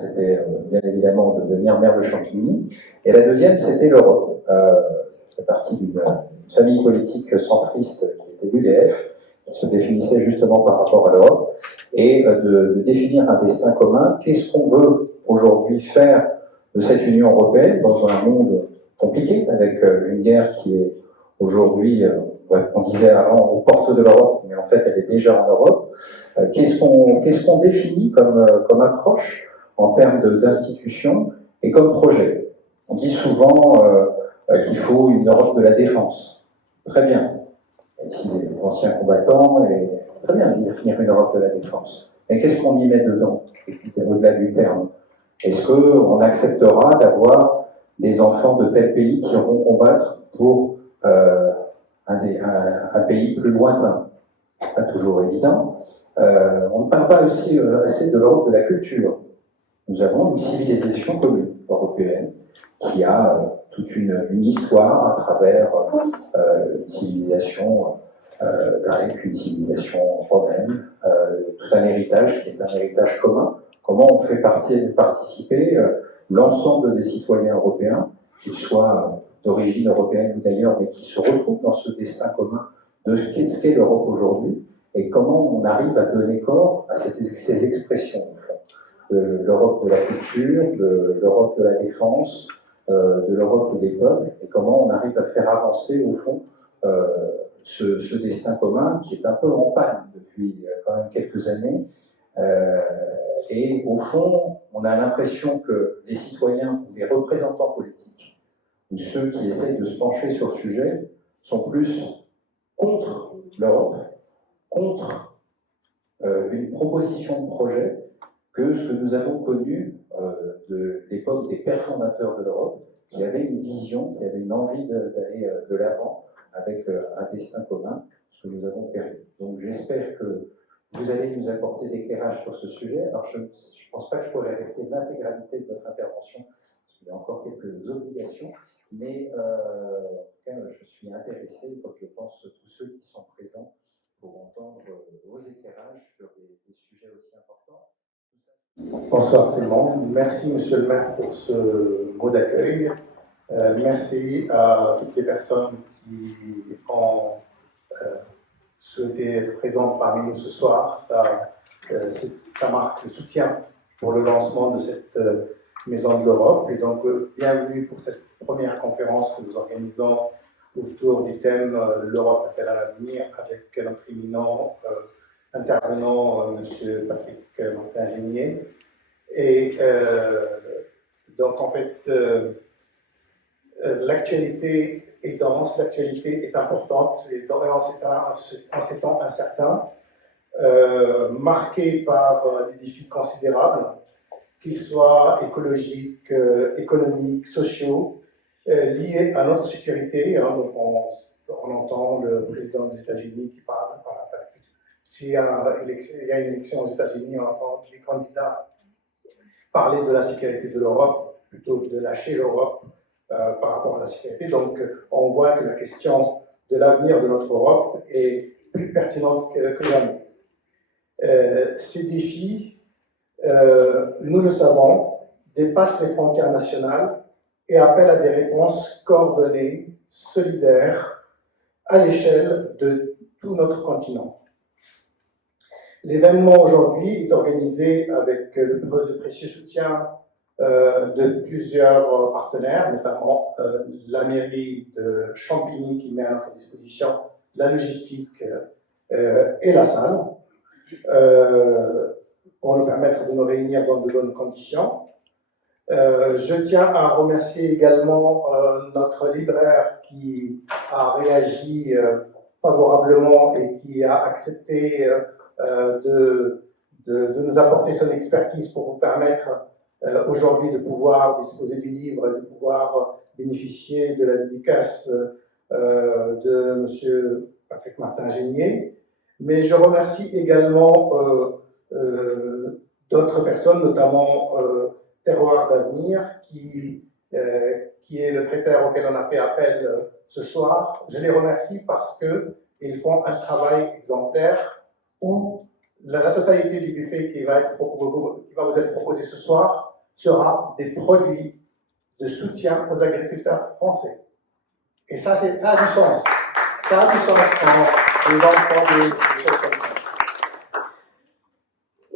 c'était bien évidemment de devenir maire de Champigny. Et la deuxième, c'était l'Europe. Je fais partie d'une famille politique centriste qui était l'UDF, qui se définissait justement par rapport à l'Europe, et de définir un destin commun. Qu'est-ce qu'on veut aujourd'hui faire de cette Union européenne dans un monde compliqué, avec une guerre qui est aujourd'hui, on disait avant, aux portes de l'Europe, mais en fait elle est déjà en Europe. Qu'est-ce qu'on définit comme approche en termes d'institutions et comme projet? On dit souvent qu'il faut une Europe de la défense. Très bien. Ici, les anciens combattants, et très bien de définir une Europe de la défense. Mais qu'est-ce qu'on y met dedans, au-delà du terme? Est-ce qu'on acceptera d'avoir des enfants de tel pays qui iront combattre pour un pays plus lointain? Pas toujours évident. On ne parle pas aussi assez de l'Europe de la culture. Nous avons une civilisation commune européenne qui a toute une histoire à travers une civilisation grecque, une civilisation romaine, tout un héritage qui est un héritage commun. Comment on fait participer l'ensemble des citoyens européens, qu'ils soient d'origine européenne ou d'ailleurs, mais qui se retrouvent dans ce destin commun de ce qu'est l'Europe aujourd'hui, et comment on arrive à donner corps à ces expressions, de l'Europe de la culture, de l'Europe de la défense, de l'Europe des peuples, et comment on arrive à faire avancer, au fond, ce destin commun qui est un peu en panne depuis quand même quelques années. Et au fond, on a l'impression que les citoyens ou les représentants politiques, ou ceux qui essayent de se pencher sur le sujet, sont plus contre l'Europe, contre une proposition de projet que ce que nous avons connu de l'époque des pères fondateurs de l'Europe, qui avaient une vision, qui avaient une envie d'aller de l'avant avec un destin commun, ce que nous avons perdu. Donc j'espère que vous allez nous apporter d'éclairage sur ce sujet. Alors je ne pense pas que je pourrais rester l'intégralité de votre intervention, parce qu'il y a encore quelques obligations, mais en tout cas je suis intéressé, comme je pense tous ceux qui sont présents, pour entendre vos éclairages sur des sujets aussi importants. Bonsoir tout le monde. Merci Monsieur le maire pour ce mot d'accueil. Merci à toutes les personnes qui ont souhaité être présentes parmi nous ce soir. Ça marque le soutien pour le lancement de cette Maison de l'Europe. Et donc, bienvenue pour cette première conférence que nous organisons autour du thème L'Europe a-t-elle un avenir, avec notre éminent intervenant, M. Patrick Martin-Genier. Et donc, en fait, l'actualité est dense, l'actualité est importante, et en ces temps incertains, marquée par des défis considérables, qu'ils soient écologiques, économiques, sociaux, liés à notre sécurité. Hein, donc on entend le président des États-Unis qui parle. S'il y a une élection aux États-Unis, on entend les candidats parler de la sécurité de l'Europe plutôt que de lâcher l'Europe par rapport à la sécurité. Donc, on voit que la question de l'avenir de notre Europe est plus pertinente que jamais. Ces défis, nous le savons, dépassent les frontières nationales et appellent à des réponses coordonnées, solidaires, à l'échelle de tout notre continent. L'événement aujourd'hui est organisé avec le précieux soutien de plusieurs partenaires, notamment la mairie de Champigny qui met à notre disposition la logistique et la salle pour nous permettre de nous réunir dans de bonnes conditions. Je tiens à remercier également notre libraire qui a réagi favorablement et qui a accepté de nous apporter son expertise pour nous permettre aujourd'hui de pouvoir disposer du livre et de pouvoir bénéficier de la dédicace de M. Patrick Martin-Genier. Mais je remercie également d'autres personnes, notamment Terroir d'Avenir, qui est le prêteur auquel on a fait appel ce soir. Je les remercie parce qu'ils font un travail exemplaire où la totalité du buffet qui va vous être proposé ce soir sera des produits de soutien aux agriculteurs français. Et ça, ça a du sens. Ça a du sens en évoquant des choses comme ça.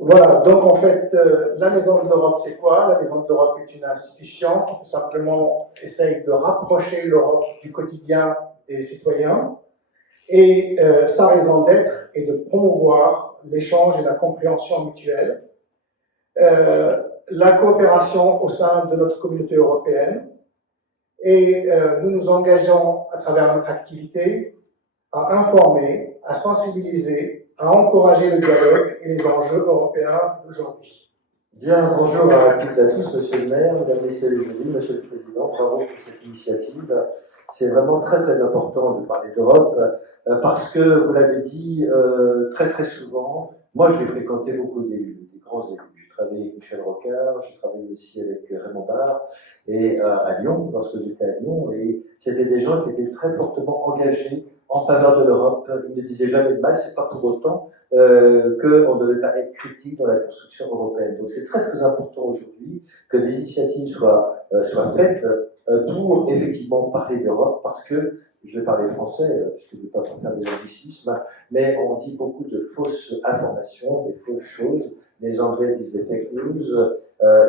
Voilà, donc en fait, la Maison de l'Europe, c'est quoi? La Maison de l'Europe est une institution qui tout simplement essaye de rapprocher l'Europe du quotidien des citoyens. Et sa raison d'être est de promouvoir l'échange et la compréhension mutuelle, la coopération au sein de notre communauté européenne. Et nous nous engageons à travers notre activité à informer, à sensibiliser, à encourager le dialogue et les enjeux européens d'aujourd'hui. Bien, bonjour à toutes et à tous, monsieur le maire, mesdames, messieurs les élus, monsieur le président, bravo pour cette initiative. C'est vraiment très très important de parler d'Europe parce que, vous l'avez dit, très souvent, moi j'ai fréquenté beaucoup d'élus, des grands élus. J'ai travaillé avec Michel Rocard, j'ai travaillé aussi avec Raymond Barre et à Lyon, lorsque j'étais à Lyon, et c'était des gens qui étaient très fortement engagés en faveur de l'Europe. Ils ne disaient jamais de mal, c'est pas pour autant qu'on ne devait pas être critique dans la construction européenne. Donc c'est très important aujourd'hui que des initiatives soient faites pour effectivement parler d'Europe, parce que, je vais parler français, je ne vais pas faire des anglicismes, mais on dit beaucoup de fausses informations, des fausses choses. Les Anglais disent des fake news,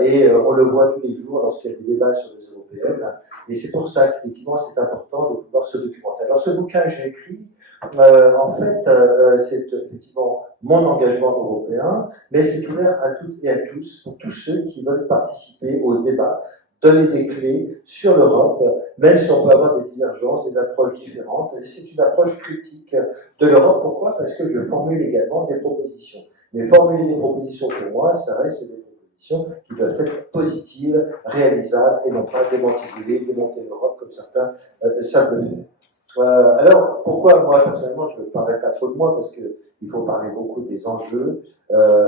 et on le voit tous les jours lorsqu'il y a des débats sur les européennes. Et c'est pour ça qu'effectivement c'est important de pouvoir se documenter. Alors ce bouquin que j'ai écrit, en fait, c'est effectivement mon engagement européen, mais c'est ouvert à toutes et à tous, pour tous ceux qui veulent participer au débat, donner des clés sur l'Europe, même si on peut avoir des divergences, des approches différentes. Et c'est une approche critique de l'Europe. Pourquoi? Parce que je formule également des propositions. Mais formuler des propositions pour moi, ça reste des propositions qui doivent être positives, réalisables, et non pas démanteler l'Europe comme certains savent le faire. Alors, pourquoi moi, personnellement, je ne parlerai pas trop de moi, parce qu'il faut parler beaucoup des enjeux.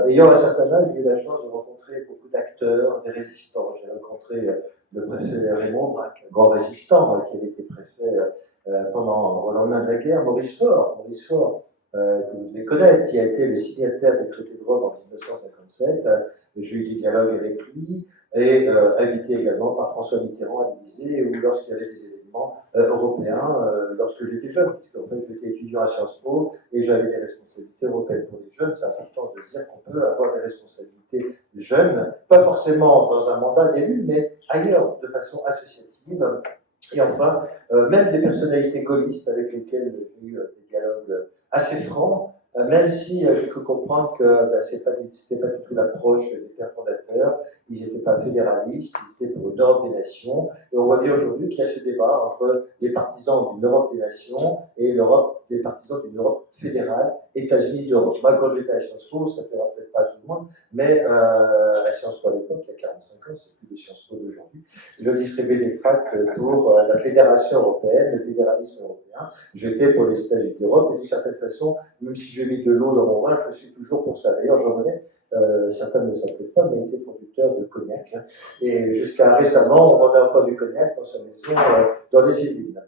Ayant un certain âge, j'ai eu la chance de rencontrer beaucoup d'acteurs, des résistants. J'ai rencontré le préfet Raymond Braque, un grand résistant, qui avait été préfet pendant le lendemain de la guerre, Maurice Faure, que vous devez connaître, qui a été le signataire des traités de Rome en 1957. J'ai eu des dialogues avec lui, et invité également par François Mitterrand à l'Élysée, où lorsqu'il y avait des événements européens, lorsque j'étais jeune, puisqu'en fait j'étais étudiant à Sciences Po et j'avais des responsabilités européennes pour les jeunes. C'est important de dire qu'on peut avoir des responsabilités jeunes, pas forcément dans un mandat d'élu, mais ailleurs, de façon associative. Et enfin, même des personnalités gaullistes avec lesquelles j'ai eu des dialogues assez francs, même si j'ai cru comprendre que c'était pas du tout l'approche des pères fondateurs. Ils n'étaient pas fédéralistes, ils étaient pour une Europe des nations. Et on voit bien aujourd'hui qu'il y a ce débat entre les partisans d'une Europe des nations et des partisans d'une Europe fédérale, États-Unis d'Europe. Moi, quand j'étais à Sciences Po, ça ne plaira peut-être pas à tout le monde, mais à Sciences Po à l'époque, il y a 45 ans, c'est plus de Sciences Po d'aujourd'hui, je distribuais des tracts pour la Fédération européenne, le fédéralisme européen. J'étais pour les États-Unis d'Europe, et d'une certaine façon, même si je mets de l'eau dans mon vin, je suis toujours pour ça. D'ailleurs, Jean Monnet, certains ne le savent peut-être pas, mais il était producteur de cognac. Hein. Et jusqu'à récemment, on vendait encore du cognac dans sa maison, dans les Yvelines.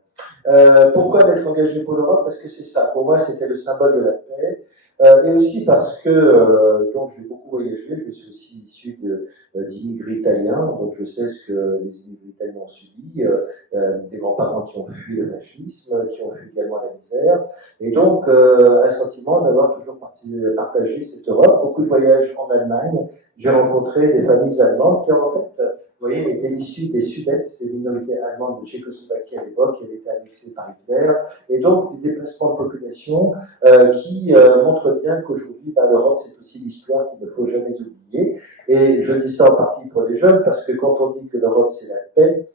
Pourquoi d'être engagé pour l'Europe? Parce que c'est ça. Pour moi, c'était le symbole de la paix. Et aussi parce que, donc, j'ai beaucoup voyagé. Je suis aussi issu d'immigrés italiens, donc je sais ce que les immigrés italiens ont subi, des grands-parents qui ont fui le fascisme, qui ont fui également la misère. Et donc, un sentiment d'avoir toujours partagé cette Europe. Beaucoup de voyages en Allemagne. J'ai rencontré des familles allemandes qui, en fait, vous voyez, étaient issues des Sudètes, ces minorités allemandes de Tchécoslovaquie à l'époque, qui avaient été annexées par Hitler, et donc des déplacements de population qui montrent bien qu'aujourd'hui, l'Europe, c'est aussi l'histoire qu'il ne faut jamais oublier. Et je dis ça en partie pour les jeunes, parce que quand on dit que l'Europe, c'est la paix,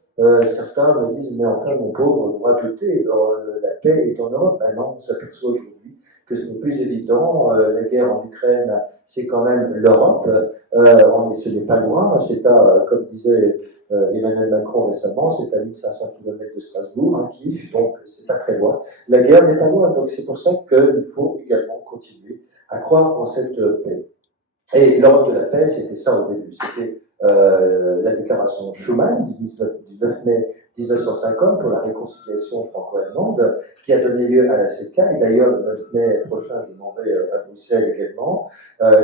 certains me disent, mais enfin, mon pauvre, vous rajoutez, la paix est en Europe. Ben non, on s'aperçoit aujourd'hui que ce n'est plus évident. La guerre en Ukraine, c'est quand même l'Europe. Ce n'est pas loin. C'est à, comme disait Emmanuel Macron récemment, c'est à 1500 km de Strasbourg, hein, Kiev, donc c'est pas très loin. La guerre n'est pas loin, donc c'est pour ça qu'il faut également continuer à croire en cette paix. Et l'Europe de la paix, c'était ça au début. C'était la déclaration Schuman du 19 mai 1950 pour la réconciliation franco-allemande, qui a donné lieu à la CECA, et d'ailleurs le 9 mai prochain, je m'en vais à Bruxelles également,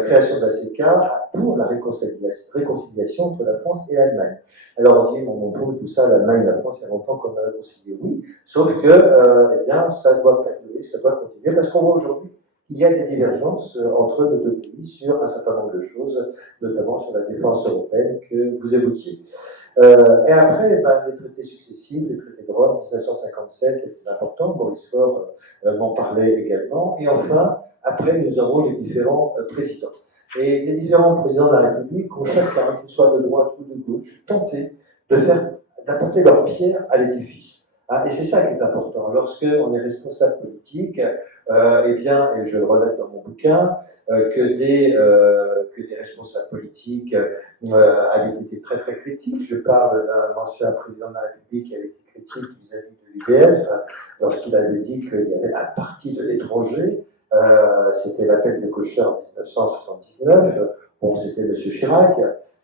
création de la CECA pour la réconciliation entre la France et l'Allemagne. Alors on dit, mon pauvre, tout ça, l'Allemagne et la France, il y a longtemps qu'on a réconcilié, oui, sauf que, eh bien, ça doit perdurer, ça doit continuer, parce qu'on voit aujourd'hui qu'il y a des divergences entre nos deux pays sur un certain nombre de choses, notamment sur la défense européenne que vous évoquiez. Et après, les traités successifs, les traités de Rome, 1957, c'était important, Maurice Faure m'en parlait également. Et enfin, après, nous avons les différents présidents. Et les différents présidents de la République ont chacun, qu'ils soient de droite ou de gauche, tenté d'apporter leur pierre à l'édifice. Et c'est ça qui est important. Lorsqu'on est responsable politique, eh bien, et je le relate dans mon bouquin, que des responsables politiques avaient été très très critiques. Je parle d'un ancien président de la République qui avait été critique vis-à-vis de l'UDF lorsqu'il avait dit qu'il y avait un parti de l'étranger. C'était l'appel de Cochin en 1979. Bon, c'était M. Chirac.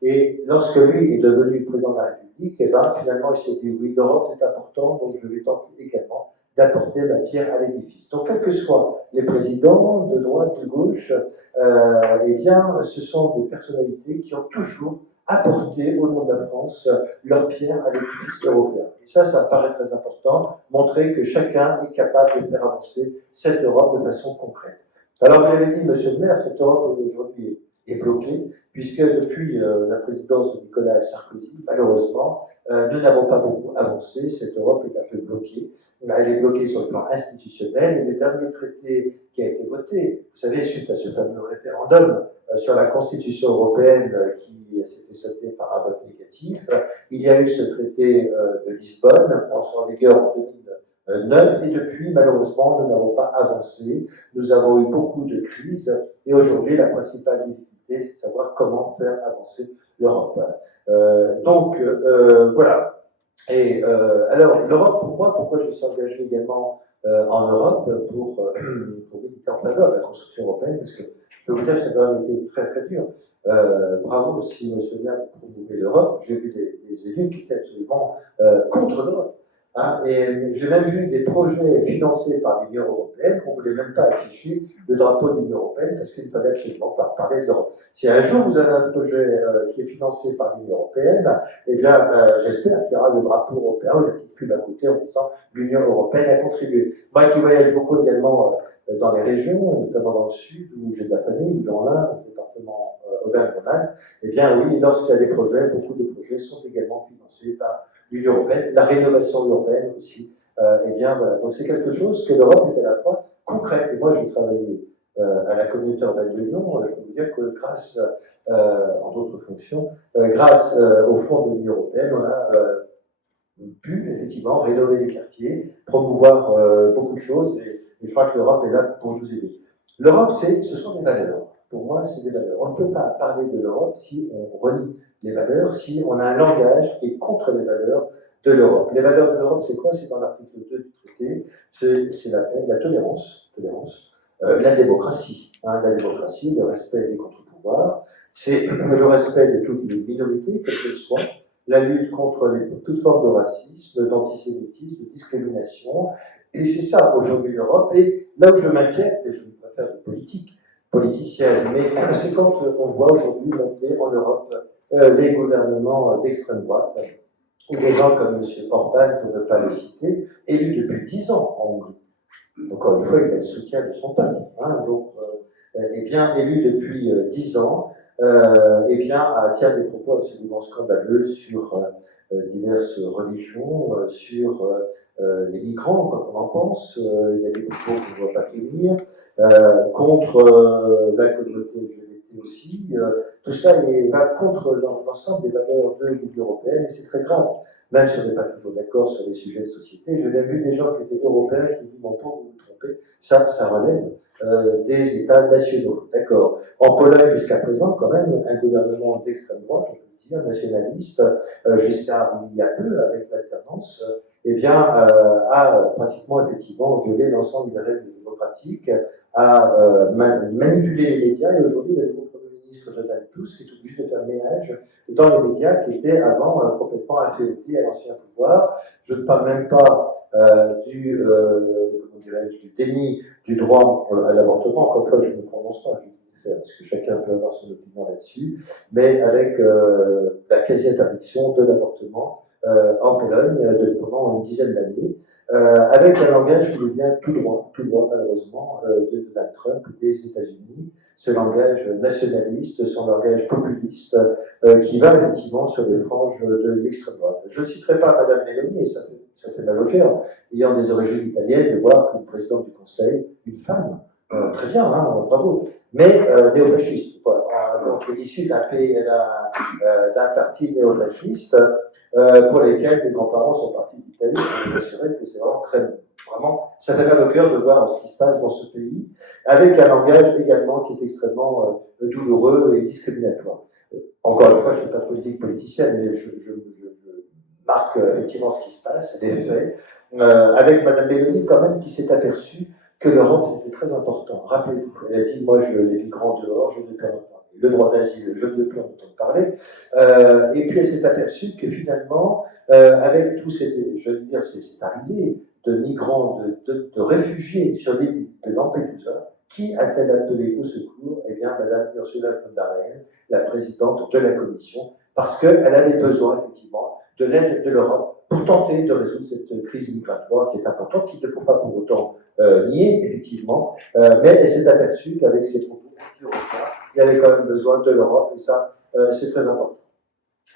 Et lorsque lui est devenu président de la République, eh ben, finalement, il s'est dit oui, l'Europe c'est important, donc je vais tenter également d'apporter ma pierre à l'édifice. Donc, quels que soient les présidents de droite, de gauche, eh bien, ce sont des personnalités qui ont toujours apporté au nom de la France leur pierre à l'édifice européen. Et ça me paraît très important, montrer que chacun est capable de faire avancer cette Europe de façon concrète. Alors, vous l'avez dit, monsieur le maire, cette Europe aujourd'hui est bloquée, puisque depuis la présidence de Nicolas Sarkozy, malheureusement, nous n'avons pas beaucoup avancé, cette Europe est un peu bloquée. Elle est bloquée sur le plan institutionnel, et le dernier traité qui a été voté, vous savez, suite à ce fameux référendum sur la Constitution européenne qui s'était soldé par un vote négatif, il y a eu ce traité de Lisbonne, entré en vigueur en 2009, et depuis, malheureusement, nous n'avons pas avancé. Nous avons eu beaucoup de crises, et aujourd'hui, la principale difficulté, c'est de savoir comment faire avancer l'Europe. Voilà. Et alors, l'Europe, pour moi, pourquoi je me suis engagé également en Europe pour militer en faveur de la construction européenne, parce que je peux vous dire que ça a quand même été très très dur. Bravo si M. le maire promouvait l'Europe, j'ai vu des élus qui étaient absolument contre l'Europe. Et j'ai même vu des projets financés par l'Union européenne, on ne voulait même pas afficher le drapeau de l'Union européenne parce qu'il ne fallait absolument pas parler de l'Europe. Si un jour vous avez un projet qui est financé par l'Union européenne, eh bien, j'espère qu'il y aura le drapeau européen ou la petite pub à côté en disant l'Union européenne a contribué. Moi qui voyage beaucoup également dans les régions, notamment dans le sud, où j'ai de la famille, ou dans l'Ain, au département Auvergne-Rhône-Alpes, eh bien oui, lorsqu'il y a des projets, beaucoup de projets sont également financés par l'Union européenne, la rénovation urbaine aussi. Eh bien, voilà. Donc c'est quelque chose que l'Europe est à la fois concrète. Et moi, j'ai travaillé à la communauté urbaine de Lyon. Je peux vous dire que grâce, en d'autres fonctions, grâce au fonds de l'Union européenne, on a pu effectivement rénover les quartiers, promouvoir beaucoup de choses. Et je crois que l'Europe est là pour nous aider. L'Europe, ce sont des valeurs. Pour moi, c'est des valeurs. On ne peut pas parler de l'Europe si on renie les valeurs, si on a un langage qui est contre les valeurs de l'Europe. Les valeurs de l'Europe, c'est quoi? C'est dans l'article 2 du traité, c'est la tolérance, la démocratie, la démocratie, le respect des contre-pouvoirs, c'est le respect de toutes les minorités, quelles qu'elles soient, la lutte contre toute forme de racisme, d'antisémitisme, de discrimination, et c'est ça aujourd'hui l'Europe. Et là où je m'inquiète, et je ne veux pas faire de politique politicienne, mais c'est quand on voit aujourd'hui monter en Europe les gouvernements d'extrême droite, ou des gens comme M. Orban, pour ne pas le citer, élu depuis 10 ans en Hongrie. Encore une fois, il a le soutien de son peuple. Eh bien, élu depuis 10 ans, eh bien, tient des propos absolument scandaleux sur diverses religions, sur les migrants, quoi qu'on en pense. Il y a des propos qu'on ne doit pas tenir, contre la communauté LGBT aussi. Tout ça va contre l'ensemble des valeurs de l'Union européenne, et c'est très grave. Même si on n'est pas toujours d'accord sur les sujets de société, j'ai même vu des gens qui étaient européens qui disent mon pauvre, vous vous trompez, ça relève des États nationaux. D'accord. En Pologne, jusqu'à présent, quand même, un gouvernement d'extrême droite, on peut dire, nationaliste, jusqu'à il y a peu, avec l'alternance, eh bien, a pratiquement, effectivement, violé l'ensemble des règles démocratiques, a manipulé les médias, et aujourd'hui, le nouveau Premier ministre Donald Tusk est obligé de faire ménage dans les médias qui étaient avant complètement inféodés à l'ancien pouvoir. Je ne parle même pas du déni du droit à l'avortement. Encore une fois, je ne me prononce pas, je dis faire, parce que chacun peut avoir son opinion là-dessus, mais avec la quasi-interdiction de l'avortement en Pologne pendant une dizaine d'années, avec un langage qui devient tout droit malheureusement, de Donald Trump des États-Unis, ce langage nationaliste, son langage populiste, qui va effectivement sur les franges de l'extrême droite. Je ne citerai pas Madame Meloni, et ça fait mal au cœur, ayant des origines italiennes, de voir qu'une présidente du Conseil, une femme, très bien, hein, bravo, mais néofasciste. Voilà. Donc, issu d'un parti néofasciste, pour lesquels les grands-parents sont partis d'Italie, pour s'assurer que c'est vraiment, ça fait mal au cœur de voir ce qui se passe dans ce pays, avec un langage également qui est extrêmement douloureux et discriminatoire. Encore une fois, je ne suis pas politicienne, mais je marque effectivement ce qui se passe, les faits, avec Madame Meloni quand même qui s'est aperçue que l'Europe c'était très important. Rappelez-vous, elle a dit, moi les migrants dehors, je ne veux plus en parler. Le droit d'asile, je ne veux plus en entendre parler. Et puis elle s'est aperçue que finalement, avec tous ces, je veux dire, c'est arrivé de migrants, de réfugiés sur l'île de Lampedusa, qui a-t-elle appelé au secours? Eh bien, Madame Ursula von der Leyen, la présidente de la Commission, parce qu'elle avait besoin, effectivement, de l'aide de l'Europe pour tenter de résoudre cette crise migratoire qui est importante, qu'il ne faut pas pour autant nier, effectivement, mais elle s'est aperçue qu'avec ses propos anti-européens, il y avait quand même besoin de l'Europe, et ça, c'est très important.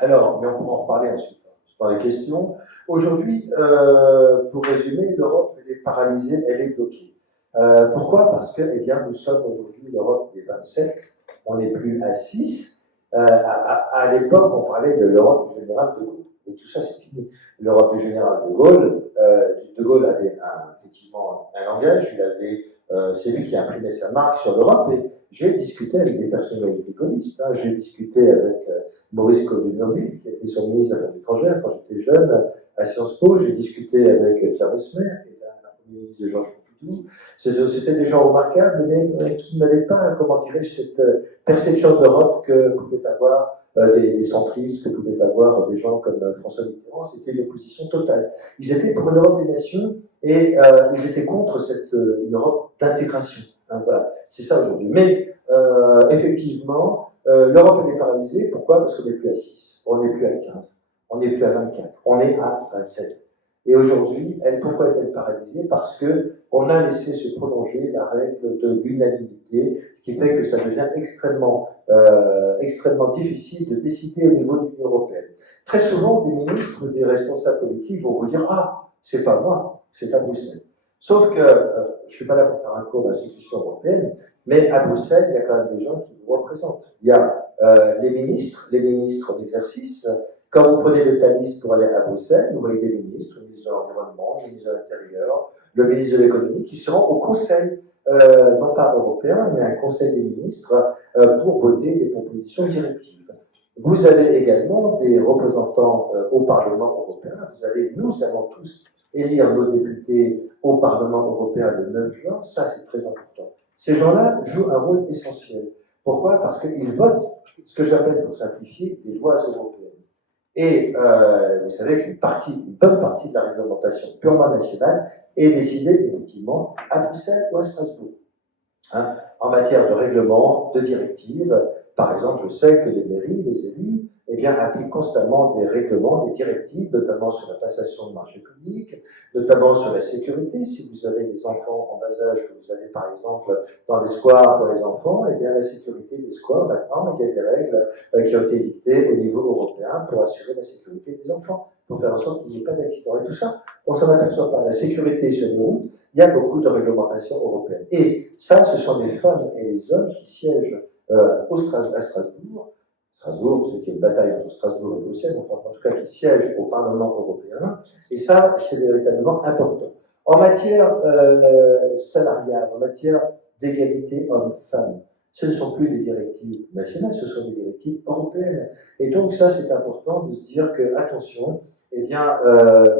Alors, mais on pourra en reparler ensuite, par les questions. Aujourd'hui, pour résumer, l'Europe, elle est paralysée, elle est bloquée. Pourquoi? Parce que, eh bien, nous sommes aujourd'hui l'Europe des 27, on n'est plus à 6. À l'époque, on parlait de l'Europe du général de Gaulle. Et tout ça, c'est fini. L'Europe du général de Gaulle, de Gaulle avait effectivement un langage, c'est lui qui a imprimé sa marque sur l'Europe, et j'ai discuté avec des personnalités gaullistes. Hein. J'ai discuté avec Maurice Colville, qui était son ministre des Affaires étrangères quand j'étais jeune à Sciences Po. J'ai discuté avec Pierre Mesmer, qui était un premier ministre de Georges Pompidou. C'était des gens remarquables, mais qui n'avaient pas, comment dirais-je, cette perception de l'Europe que pouvaient avoir des centristes, que pouvaient avoir des gens comme François Mitterrand. C'était une opposition totale. Ils étaient pour une Europe des nations et ils étaient contre une Europe d'intégration. Hein, voilà, c'est ça aujourd'hui. Mais effectivement, l'Europe est paralysée. Pourquoi? Parce qu'on n'est plus à 6, on n'est plus à 15, on n'est plus à 24, on est à 27. Et aujourd'hui, pourquoi est-elle paralysée? Parce qu'on a laissé se prolonger la règle de l'unanimité, ce qui fait que ça devient extrêmement difficile de décider au niveau de l'Union européenne. Très souvent, des ministres, des responsables politiques vont vous dire « Ah, c'est pas moi, c'est à Bruxelles ». Sauf que, je ne suis pas là pour faire un cours d'institution européenne, mais à Bruxelles, il y a quand même des gens qui vous représentent. Il y a les ministres d'exercice. Quand vous prenez le Thalys pour aller à Bruxelles, vous voyez des ministres, le ministre de l'Environnement, le ministre de l'Intérieur, le ministre de l'Économie, qui seront au Conseil, non pas européen, mais un Conseil des ministres, pour voter des propositions directives. Vous avez également des représentants au Parlement européen. Nous allons tous élire nos députés au Parlement européen le 9 juin. Ça, c'est très important. Ces gens-là jouent un rôle essentiel. Pourquoi? Parce qu'ils votent ce que j'appelle, pour simplifier, des lois européennes. Et vous savez qu'une bonne partie de la réglementation purement nationale est décidée effectivement à Bruxelles ou à Strasbourg. Hein, en matière de règlement, de directives, par exemple, je sais que les mairies, les élus, eh bien, appliquent constamment des règlements, des directives, notamment sur la passation de marchés publics, notamment sur la sécurité. Si vous avez des enfants en bas âge, que vous avez par exemple dans les squares pour les enfants, eh bien, la sécurité des squares, maintenant, il y a des règles qui ont été dictées au niveau européen pour assurer la sécurité des enfants, pour faire en sorte qu'il n'y ait pas d'accident. Et tout ça, on ne s'en aperçoit pas. La sécurité sur les routes, il y a beaucoup de réglementations européennes. Et ça, ce sont les femmes et les hommes qui siègent à Strasbourg. Strasbourg, c'est une bataille entre Strasbourg et Bruxelles, enfin, en tout cas qui siègent au Parlement européen. Et ça, c'est véritablement important. En matière salariale, en matière d'égalité hommes-femmes, ce ne sont plus des directives nationales, ce sont des directives européennes. Et donc ça, c'est important de se dire que, attention, eh bien,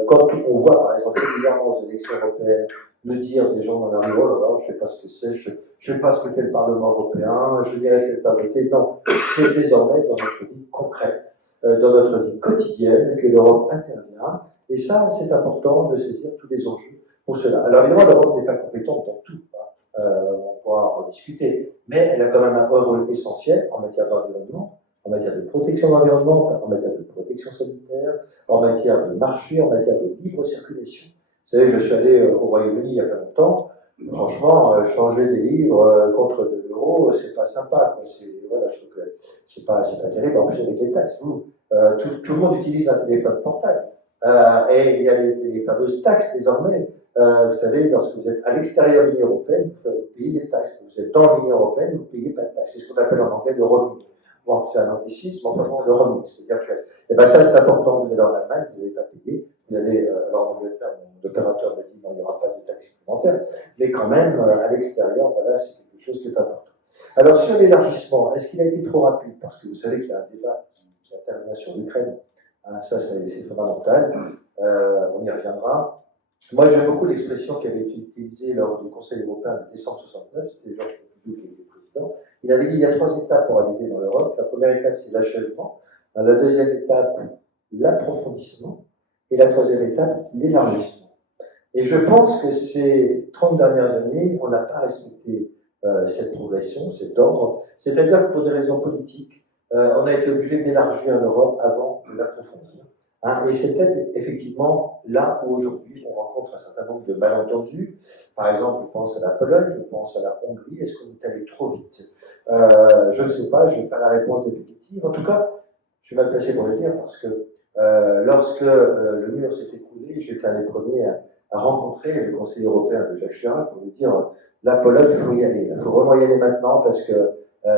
quand on voit, par exemple, régulièrement aux élections européennes, nous dire des gens dans la rue, oh là là, je ne sais pas ce que c'est, je ne sais pas ce que fait le Parlement européen, je dirais qu'elle pas voter. Non, c'est désormais dans notre vie concrète, dans notre vie quotidienne, que l'Europe intervient. Et ça, c'est important de saisir tous les enjeux pour cela. Alors évidemment, l'Europe n'est pas compétente dans tout. On pourra en discuter. Mais elle a quand même un rôle essentiel en matière d'environnement, en matière de protection de l'environnement, en matière de protection sanitaire, en matière de marché, en matière de libre circulation. Vous savez, je suis allé au Royaume-Uni il y a pas longtemps. Franchement, changer des livres contre de l'euro, c'est pas sympa. Voilà, je trouve que c'est pas terrible. En plus, avec les taxes, tout le monde utilise un téléphone portable. Et il y a les fameuses taxes désormais. Vous savez, lorsque vous êtes à l'extérieur de l'Union européenne, vous payez des taxes. Vous êtes dans l'Union européenne, vous ne payez pas de taxes. C'est ce qu'on appelle en anglais le roaming. Bon, c'est un anglicisme, mais enfin, le roaming. C'est-à-dire que, eh ben, ça, c'est important. Vous allez en Allemagne, vous n'allez pas payer. Vous allez, alors en Angleterre, mon opérateur m'a dit non, il n'y aura pas de taxes supplémentaires. Mais quand même, à l'extérieur, voilà, c'est quelque chose qui est important. Alors, sur l'élargissement, est-ce qu'il a été trop rapide? Parce que vous savez qu'il y a un débat qui intervient sur l'Ukraine. Hein, ça, c'est fondamental. On y reviendra. Moi, j'aime beaucoup l'expression qui avait été utilisée lors du Conseil européen de décembre 69, c'était Georges Pompidou qui était président. Il avait dit qu'il y a 3 étapes pour arriver dans l'Europe. La première étape, c'est l'achèvement. La deuxième étape, l'approfondissement. Et la troisième étape, l'élargissement. Et je pense que ces 30 dernières années, on n'a pas respecté cette progression, cet ordre. C'est-à-dire que pour des raisons politiques, on a été obligé d'élargir l'Europe avant de l'approfondir. Hein, et c'est peut-être effectivement là où aujourd'hui on rencontre un certain nombre de malentendus. Par exemple, je pense à la Pologne, je pense à la Hongrie. Est-ce qu'on est allé trop vite? Je ne sais pas, je n'ai pas la réponse définitive. En tout cas, je suis mal placé pour le dire parce que lorsque le mur s'est écoulé, j'étais un des premiers à rencontrer le Conseil européen de Jacques Chirac pour lui dire la Pologne, il faut y aller. Il faut vraiment y aller maintenant parce que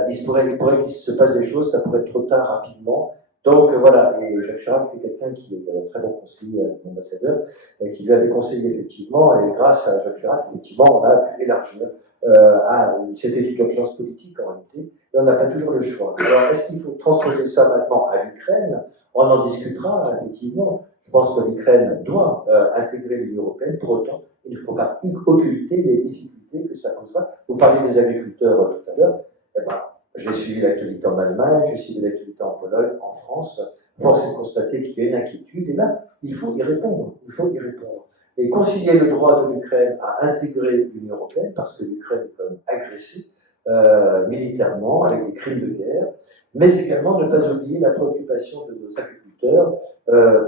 il pourrait qu'il se passe des choses, ça pourrait être trop tard rapidement. Donc voilà, et Jacques Chirac était quelqu'un qui est un très bon conseiller, ambassadeur, qui lui avait conseillé effectivement, et grâce à Jacques Chirac, effectivement, on a pu élargir c'était une urgence politique en réalité, et on n'a pas toujours le choix. Alors est-ce qu'il faut transposer ça maintenant à l'Ukraine? On en discutera, effectivement. Je pense que l'Ukraine doit intégrer l'Union européenne, pour autant, il ne faut pas occulter les difficultés que ça posera. Vous parliez des agriculteurs tout à l'heure, eh ben, j'ai suivi l'actualité en Allemagne, j'ai suivi l'actualité en Pologne, en France. Force est de constater qu'il y a une inquiétude, et là, il faut y répondre. Il faut y répondre. Et concilier le droit de l'Ukraine à intégrer l'Union européenne, parce que l'Ukraine est quand même agressée militairement, avec des crimes de guerre, mais également ne pas oublier la préoccupation de nos agriculteurs,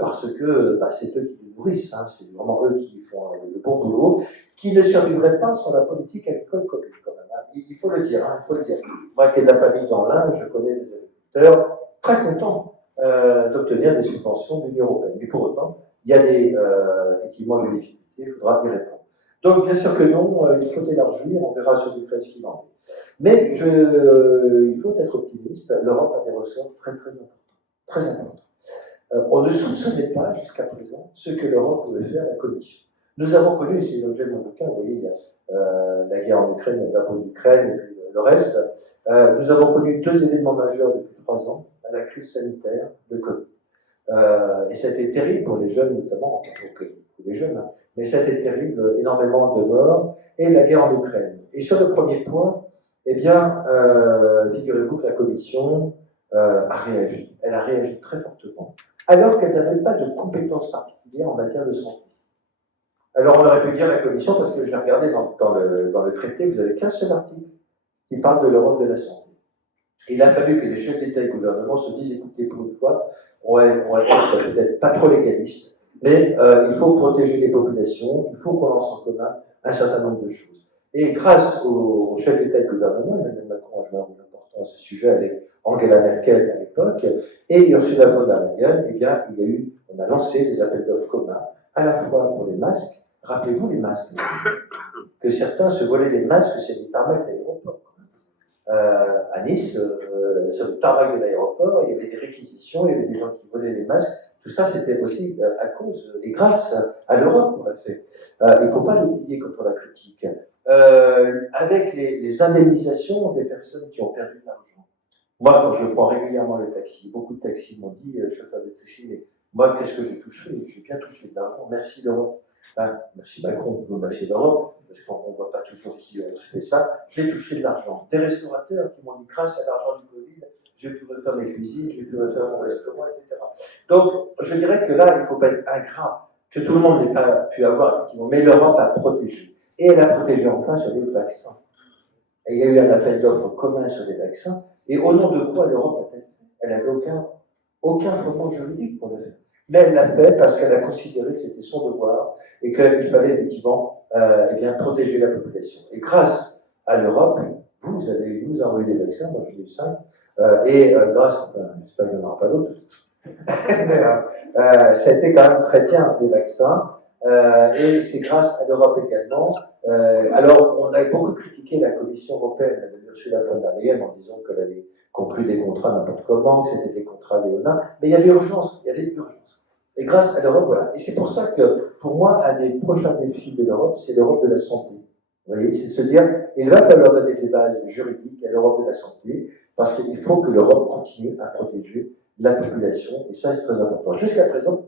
parce que c'est eux qui nous nourrissent, hein, c'est vraiment eux qui font le bon boulot, qui ne survivraient pas sans la politique agricole commune, quand même. Hein. Il faut le dire, hein, il faut le dire. Moi qui ai de la famille dans l'Inde, je connais des agriculteurs très contents d'obtenir des subventions de l'Union européenne. Mais pour autant, il y a effectivement des difficultés, il faudra y répondre. Donc, bien sûr que non, il faut élargir, on verra sur l'Ukraine ce qu'il en est. Mais il faut être optimiste, l'Europe a des ressorts très très importants. Très importants. On ne soupçonnait pas jusqu'à présent ce que l'Europe pouvait faire à la Commission. Nous avons connu, et c'est l'objet de mon bouquin, vous voyez, il y a la guerre en Ukraine, l'impôt d'Ukraine, et puis le reste. Nous avons connu 2 événements majeurs depuis 3 ans, la crise sanitaire, le Covid. Et ça a été terrible pour les jeunes, notamment, pour les jeunes, hein, mais ça a été terrible, énormément de morts, et la guerre en Ukraine. Et sur le premier point, eh bien, figurez-vous que la Commission a réagi. Elle a réagi très fortement, alors qu'elle n'avait pas de compétences particulières en matière de santé. Alors on aurait pu dire la Commission, parce que j'ai regardé dans le traité, vous n'avez qu'un seul article qui parle de l'Europe de la santé. Il a fallu que les chefs d'État et de gouvernement se disent, écoutez, pour une fois, on va être peut-être pas trop légaliste, mais il faut protéger les populations, il faut qu'on lance en commun un certain nombre de choses. Et grâce aux chefs d'État et de gouvernement, Emmanuel Macron a joué un rôle important à ce sujet avec Angela Merkel à l'époque, et Ursula von der Leyen, eh bien, on a lancé des appels d'offres communs, à la fois pour les masques. Rappelez-vous les masques, que certains se volaient les masques, c'est des tarmacs d'aéroport. À Nice, sur le tarmac de l'aéroport, il y avait des réquisitions, il y avait des gens qui volaient les masques. Tout ça, c'était aussi à cause et grâce à l'Europe qu'on l'a fait. Il ne faut pas l'oublier quand on la critique. Avec les indemnisations des personnes qui ont perdu de l'argent. Moi, quand je prends régulièrement le taxi, beaucoup de taxis m'ont dit, chauffeur de taxi, mais Moi, qu'est-ce que j'ai touché? J'ai bien touché de l'argent. Merci l'Europe. Enfin, merci Macron, merci l'Europe, parce qu'on ne voit pas toujours qui se fait ça. J'ai touché de l'argent. Des restaurateurs qui m'ont dit, grâce à l'argent du Covid, j'ai pu refaire mes cuisines, j'ai pu refaire mon restaurant, etc. Donc, je dirais que là, il ne faut pas être ingrat, que tout le monde n'ait pas pu avoir, effectivement, mais l'Europe a protégé. Et elle a protégé enfin sur les vaccins. Et il y a eu un appel d'offres commun sur les vaccins, et au nom de quoi l'Europe a-t-elle? Elle n'avait aucun fondement juridique pour le faire. Mais elle l'a fait parce qu'elle a considéré que c'était son devoir et qu'il fallait effectivement eh bien, protéger la population. Et grâce à l'Europe, vous avez nous envoyé des vaccins, moi j'en ai eu 5, grâce, j'espère qu'il n'y en aura pas d'autres, ça a été quand même très bien des vaccins, et c'est grâce à l'Europe également. Alors, on a beaucoup critiqué la Commission européenne de Ursula von der Leyen en disant qu'elle avait conclu des contrats n'importe comment, que c'était des contrats léonins, mais il y avait urgence, il y avait urgence. Et grâce à l'Europe, voilà. Et c'est pour ça que, pour moi, un des prochains défis de l'Europe, c'est l'Europe de la santé. Vous voyez, c'est de se dire, il va falloir donner des bases juridiques à l'Europe de la santé, parce qu'il faut que l'Europe continue à protéger la population, et ça, c'est très important. Jusqu'à présent,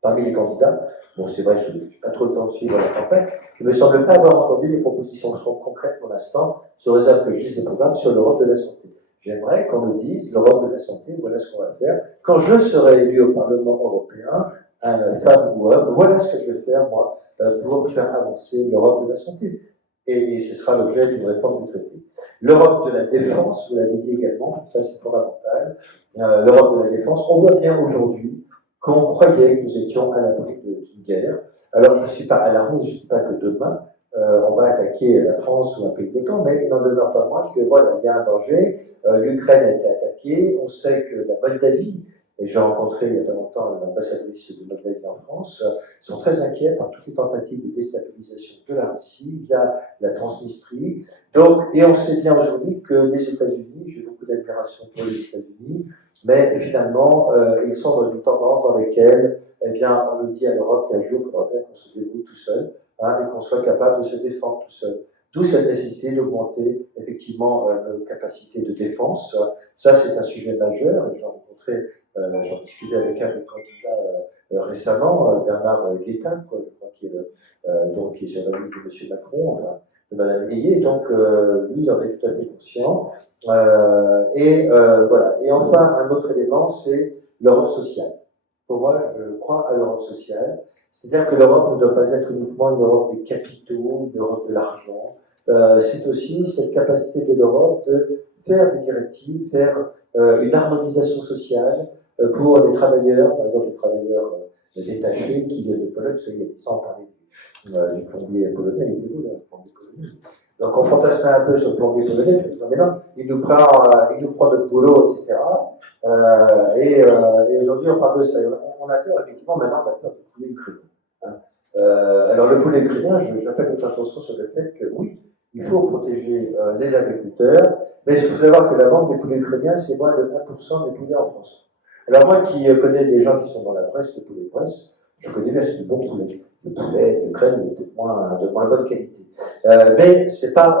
parmi les candidats, bon, c'est vrai que je n'ai pas trop le temps de suivre la campagne, je ne me semble pas avoir entendu des propositions concrètes pour l'instant, sous réserve que je lise des programmes sur l'Europe de la santé. J'aimerais qu'on me dise, l'Europe de la santé, voilà ce qu'on va faire. Quand je serai élu au Parlement européen, femme ou homme, voilà ce que je vais faire, moi, pour faire avancer l'Europe de la santé. Et ce sera l'objet d'une réforme du traité. L'Europe de la défense, vous l'avez dit également, ça c'est fondamental. L'Europe de la défense, on voit bien aujourd'hui qu'on croyait que nous étions à l'abri d'une guerre. Alors je ne suis pas alarmé, je ne dis pas que demain, on va attaquer la France ou un pays d'OTAN, mais il n'en demeure pas moins que voilà, il y a un danger. L'Ukraine a été attaquée, on sait que la Moldavie, et j'ai rencontré il y a pas longtemps l'ambassadrice de Moldavie en France, sont très inquiets par toutes les tentatives de déstabilisation de la Russie via la Transnistrie. Donc, et on sait bien aujourd'hui que les États-Unis, j'ai beaucoup d'admiration pour les États-Unis, mais finalement, ils sont dans une tendance dans laquelle, eh bien, on nous dit à l'Europe qu'un jour, il faudra bien qu'on se débrouille tout seul, et qu'on soit capable de se défendre tout seul. D'où cette nécessité d'augmenter effectivement nos capacités de défense. Ça, c'est un sujet majeur. J'en discutais avec un des candidats récemment, Bernard Guetta, quoi, je crois, qui est sur la liste de M. Macron, de Mme Guillet. Donc, lui, il en est tout à fait conscient. Voilà. Et enfin, un autre élément, c'est l'Europe sociale. Pour moi, je crois à l'Europe sociale. C'est-à-dire que l'Europe ne doit pas être uniquement une Europe des capitaux, une Europe de l'argent. C'est aussi cette capacité de l'Europe de faire des directives, faire une harmonisation sociale pour les travailleurs, par exemple les travailleurs détachés qui viennent de Pologne, parce qu'il y a sans parler du plombier polonais, il était où là, le plombier polonais. Donc on fantasmait un peu sur le plombier polonais, je me disais, mais non, il nous prend notre boulot, etc. Et aujourd'hui, on parle de ça. On a peur, effectivement, maintenant, on a peur du poulet ukrainien. Alors, le poulet ukrainien, j'appelle votre attention sur le fait que, oui, il faut protéger les agriculteurs, mais il faut savoir que la vente des poulets ukrainiens, c'est moins de 1% des poulets en France. Alors, moi qui connais des gens qui sont dans la presse, les poulets presse, je connais bien, c'est du bon poulet. Le poulet d'Ukraine est peut-être de moins bonne qualité. Mais c'est pas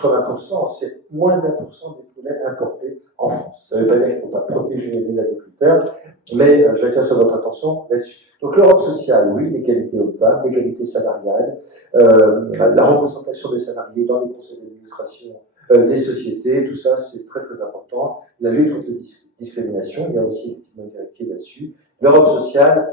80%, c'est moins d'1% des poulets importés en France. Ça ne veut pas dire qu'il ne faut pas protéger les agriculteurs, mais j'attire sur votre attention là-dessus. Donc l'Europe sociale, oui, l'égalité hommes-femmes, l'égalité salariale, la représentation des salariés dans les conseils d'administration des sociétés, tout ça c'est très très important. La lutte contre les discriminations, il y a aussi effectivement une directive là-dessus. L'Europe sociale,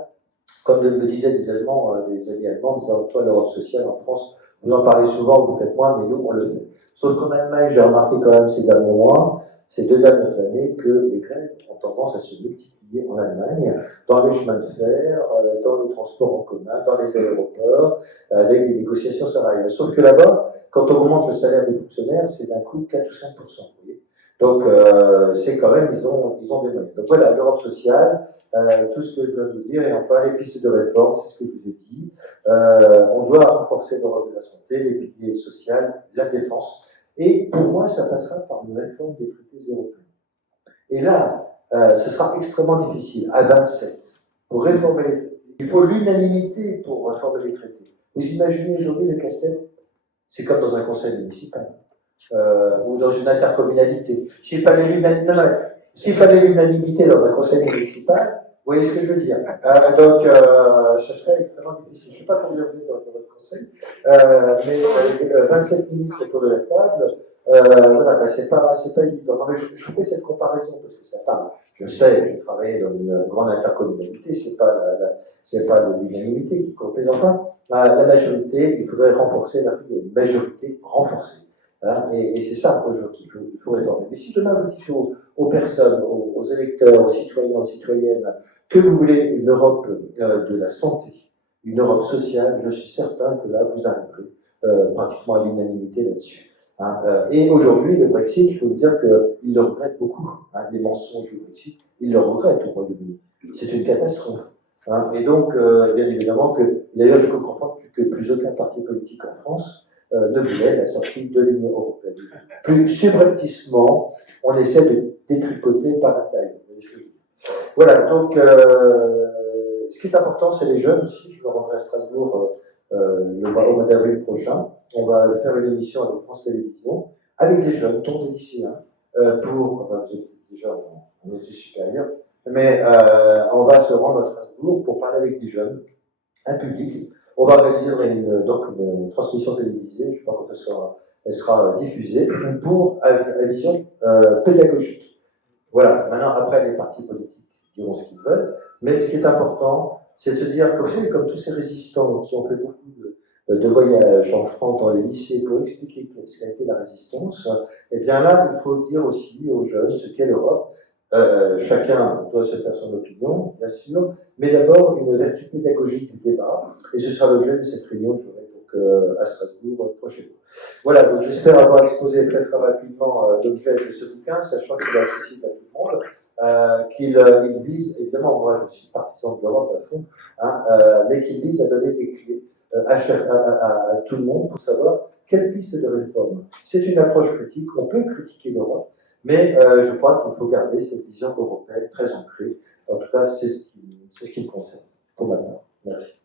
comme le disaient des Allemands, des amis allemands, nous avons toi l'Europe sociale en France. Vous en parlez souvent, vous faites moins, mais nous, on le fait. Sauf qu'en Allemagne, j'ai remarqué quand même ces derniers mois, ces 2 dernières années, que les grèves ont tendance à se multiplier en Allemagne, dans les chemins de fer, dans les transports en commun, dans les aéroports, avec des négociations salariales. Sauf que là-bas, quand on augmente le salaire des fonctionnaires, c'est d'un coup 4 ou 5%. Vous voyez. Donc, c'est quand même, ils ont des moyens. Donc voilà, l'Europe sociale, tout ce que je viens de vous dire, et enfin les pistes de réforme, c'est ce que je vous ai dit. On doit renforcer l'Europe de la santé, les piliers sociaux, la défense. Et pour moi, ça passera par une réforme des traités européens. Et là, ce sera extrêmement difficile, à 27, pour réformer les traités. Il faut l'unanimité pour réformer les traités. Vous imaginez aujourd'hui le casse-tête? C'est comme dans un conseil municipal. Ou dans une intercommunalité. S'il fallait l'unanimité dans un conseil municipal, Vous voyez ce que je veux dire? Ce serait extrêmement difficile. Je ne sais pas combien vous êtes dans votre conseil, mais 27 ministres autour de la table, voilà, ben, c'est pas évident. Non, mais je fais cette comparaison parce que ça parle. Je sais, j'ai travaillé dans une grande intercommunalité, c'est pas l'unanimité qui compte. Mais enfin, la majorité, il faudrait renforcer la majorité renforcée. Hein, et c'est ça aujourd'hui qu'il faut réformer. Mais si demain vous dites aux personnes, aux électeurs, aux citoyens, aux citoyennes, que vous voulez une Europe de la santé, une Europe sociale, je suis certain que là, vous arriverez pratiquement à l'unanimité là-dessus. Hein, et aujourd'hui, le Brexit, il faut vous dire qu'il le regrette beaucoup. Hein, les mensonges du Brexit, il le regrette au Royaume-Uni. C'est une catastrophe. Hein, et donc, bien évidemment, d'ailleurs, je peux comprendre que plus aucun parti politique en France ne voulait la sortie de l'Union européenne. Plus subrepticement, on essaie de détricoter par la taille. Voilà, donc ce qui est important, c'est les jeunes aussi. Je me rendrai à Strasbourg au mois d'avril prochain. On va faire une émission avec France Télévisions, avec des jeunes, dont des lycéens, enfin, vous êtes déjà en études supérieures, mais on va se rendre à Strasbourg pour parler avec des jeunes, un public. On va organiser une transmission télévisée, je ne sais pas quand elle sera diffusée, pour la vision pédagogique. Voilà, maintenant, après, les partis politiques diront ce qu'ils veulent, mais ce qui est important, c'est de se dire que vous savez, comme tous ces résistants qui ont fait beaucoup de voyages en France dans les lycées pour expliquer ce qu'a été la résistance, eh bien là, il faut dire aussi aux jeunes ce qu'est l'Europe. Chacun doit se faire son opinion, bien sûr, mais d'abord une vertu pédagogique du débat, et ce sera l'objet de cette réunion, je j'aurai donc à Strasbourg prochainement. Voilà, donc j'espère avoir exposé très très rapidement l'objet de ce bouquin, sachant qu'il est accessible à tout le monde, qu'il vise, évidemment, moi je suis partisan de l'Europe à fond, hein, mais qu'il vise à donner des clés à tout le monde pour savoir quelle piste de réforme. C'est une approche critique, on peut critiquer l'Europe, mais je crois qu'il faut garder cette vision européenne très ancrée. En tout cas, c'est ce qui me concerne, pour ma part. Merci.